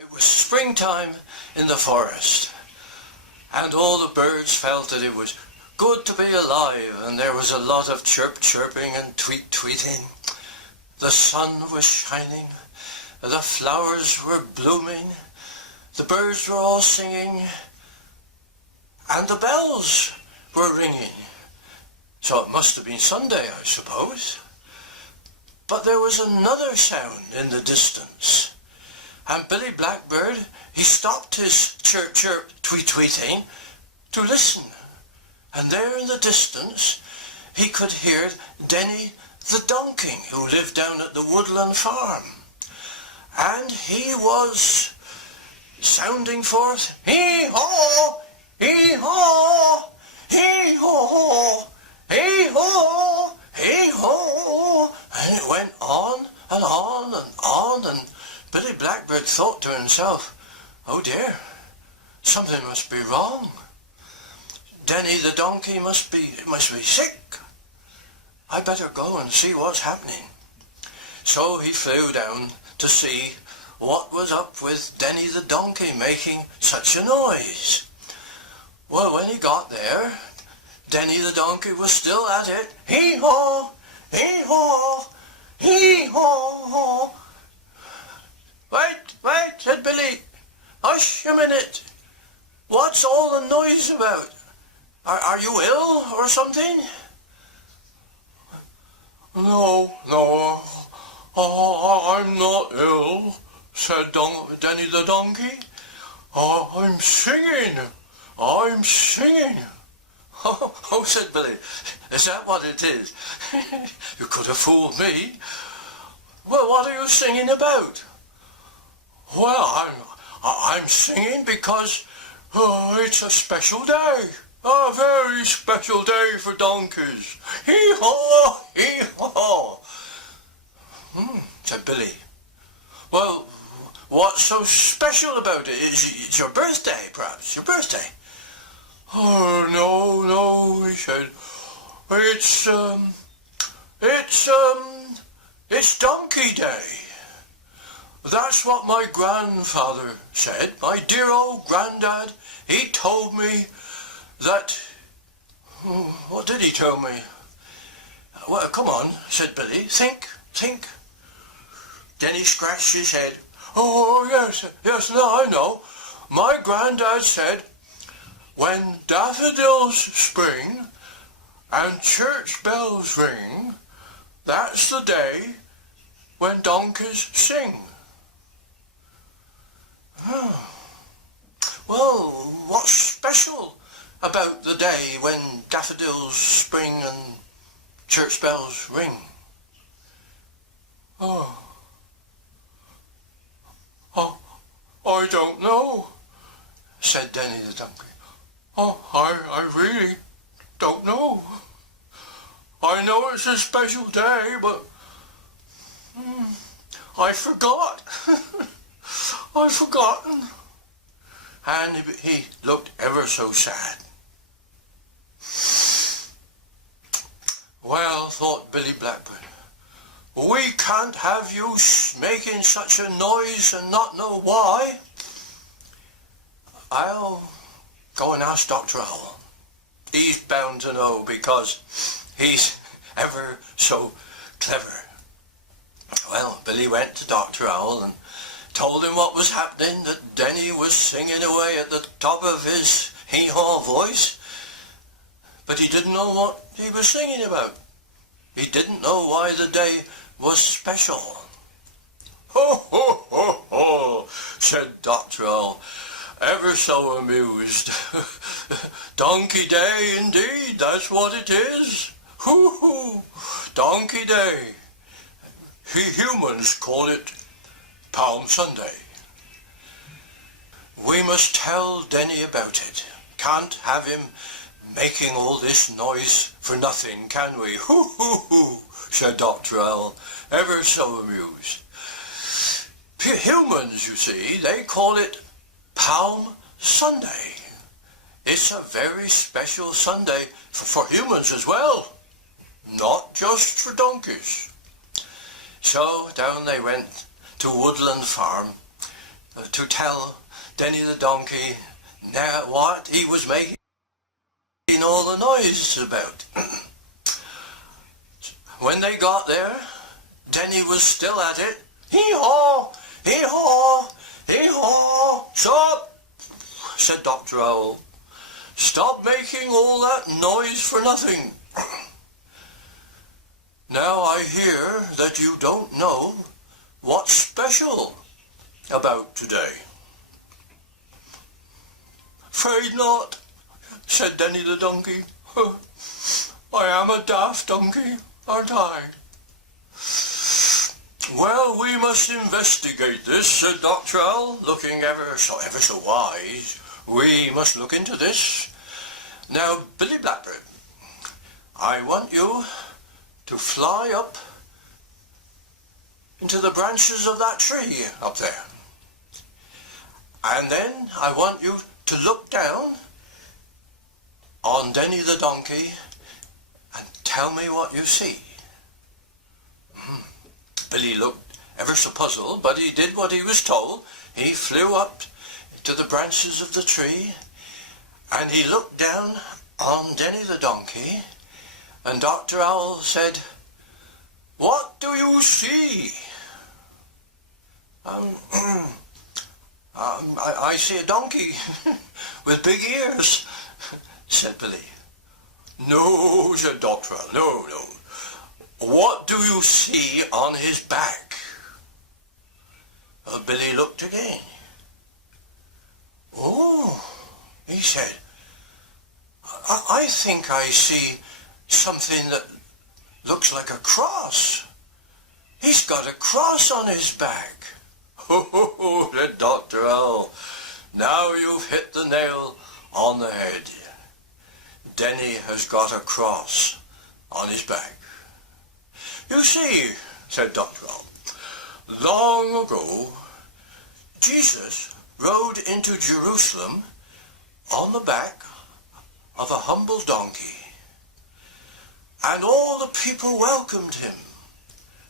It was springtime in the forest, and all the birds felt that it was good to be alive, and there was a lot of chirping and tweeting. The sun was shining, the flowers were blooming, the birds were all singing, and the bells were ringing. So it must have been Sunday, I suppose. But there was another sound in the distance, and Billy Blackbird, he stopped his chirp tweeting to listen. And there in the distance he could hear Denny the Donkey, who lived down at the woodland farm. And he was sounding forth, hee-haw, hee-haw, hee-haw, hee-haw, hee-haw. And it went on and on and on, and Billy Blackbird thought to himself, oh dear, something must be wrong. Denny the Donkey must be sick. I better go and see what's happening. So he flew down to see what was up with Denny the Donkey making such a noise. Well, when he got there, Denny the Donkey was still at it. Hee-haw, hee-haw, hee-haw. Wait, said Billy. Hush a minute. What's all the noise about? Are you ill or something? No, I'm not ill, said Denny the Donkey. I'm singing. Oh, said Billy, is that what it is? You could have fooled me. Well, what are you singing about? Well, I'm singing because it's a special day. A very special day for donkeys. Hee-haw, hee-haw. Said Billy. Well, what's so special about it? It's your birthday, perhaps, your birthday. Oh, no, he said. It's Donkey Day. That's what my grandfather said. My dear old granddad, he told me that... what did he tell me? Well, come on, said Billy. Think. Then he scratched his head. Oh, yes, no, I know. My granddad said, when daffodils spring and church bells ring, that's the day when donkeys sing. Well, what's special about the day when daffodils spring and church bells ring? I don't know, said Denny the Donkey. I really don't know. I know it's a special day, but I forgot. I've forgotten. And he looked ever so sad. Well, thought Billy Blackbird, we can't have you making such a noise and not know why. I'll go and ask Dr. Owl. He's bound to know because he's ever so clever. Well, Billy went to Dr. Owl and told him what was happening, that Denny was singing away at the top of his hee-haw voice, but he didn't know what he was singing about. He didn't know why the day was special. Ho, ho, ho, ho, said Dr. Owl, ever so amused. Donkey Day indeed, that's what it is. Hoo, hoo, Donkey Day. Humans call it Palm Sunday. We must tell Denny about it. Can't have him making all this noise for nothing, can we? Hoo, hoo, hoo, said Dr. Owl, ever so amused. Humans, you see, they call it Palm Sunday. It's a very special Sunday for humans as well, not just for donkeys. So down they went to Woodland Farm to tell Denny the Donkey now what he was making all the noise about. When they got there, Denny was still at it. Hee-haw, hee-haw, hee-haw. Stop, said Dr. Owl. Stop making all that noise for nothing. Now I hear that you don't know what's special about today. Afraid not, said Denny the Donkey. I am a daft donkey, aren't I? Well, we must investigate this, said Dr. Owl, looking ever so wise. We must look into this. Now, Billy Blackbird, I want you to fly up into the branches of that tree up there. And then I want you to look down on Denny the Donkey and tell me what you see. Billy looked ever so puzzled, but he did what he was told. He flew up to the branches of the tree and he looked down on Denny the Donkey, and Dr. Owl said, "What do you see?" I see a donkey with big ears, said Billy. No, said Dr. Owl, no. What do you see on his back? Billy looked again. Oh, he said, I think I see something that looks like a cross. He's got a cross on his back. Ho, said Dr. Owl. Now you've hit the nail on the head. Denny has got a cross on his back. You see, said Dr. Owl, long ago, Jesus rode into Jerusalem on the back of a humble donkey, and all the people welcomed him.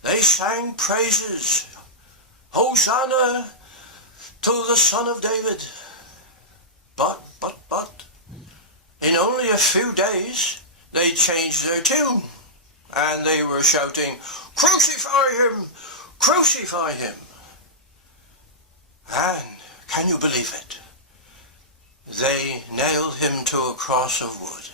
They sang praises, Hosanna to the Son of David. But, in only a few days, they changed their tune, and they were shouting, Crucify him! Crucify him! And, can you believe it? They nailed him to a cross of wood.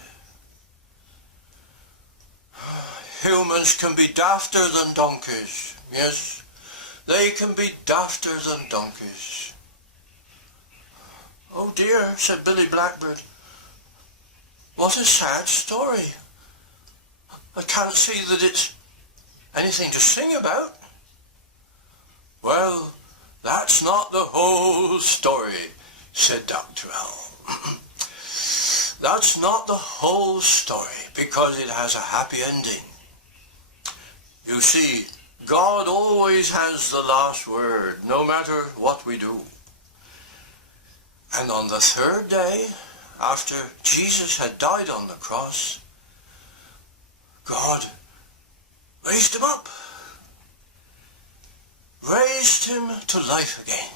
Humans can be dafter than donkeys. Yes, they can be dafter than donkeys. Oh dear, said Billy Blackbird. What a sad story. I can't see that it's anything to sing about. Well, that's not the whole story, said Dr. Owl. That's not the whole story, because it has a happy ending. You see, God always has the last word, no matter what we do. And on the third day, after Jesus had died on the cross, God raised him up, raised him to life again.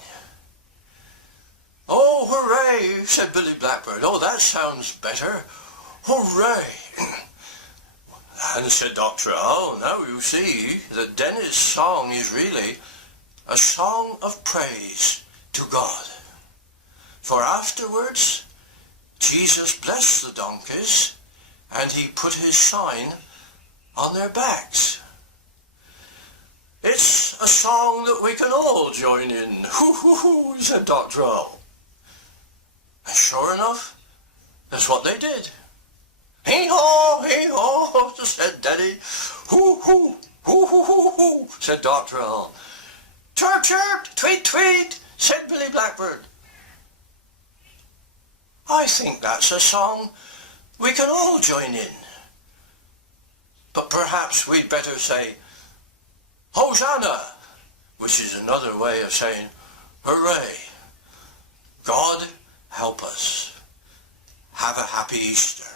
Oh, hooray, said Billy Blackbird. Oh, that sounds better. Hooray. And said Dr. Owl, now you see that Denny's song is really a song of praise to God. For afterwards, Jesus blessed the donkeys and he put his sign on their backs. It's a song that we can all join in. Hoo, hoo, hoo, said Dr. Owl. And sure enough, that's what they did. Hee-haw, said Denny. Hoo, hoo, hoo, hoo, hoo, hoo, said Dr. Owl. Chirp, chirp, tweet, tweet, said Billy Blackbird. I think that's a song we can all join in. But perhaps we'd better say, Hosanna, which is another way of saying, hooray. God help us. Have a happy Easter.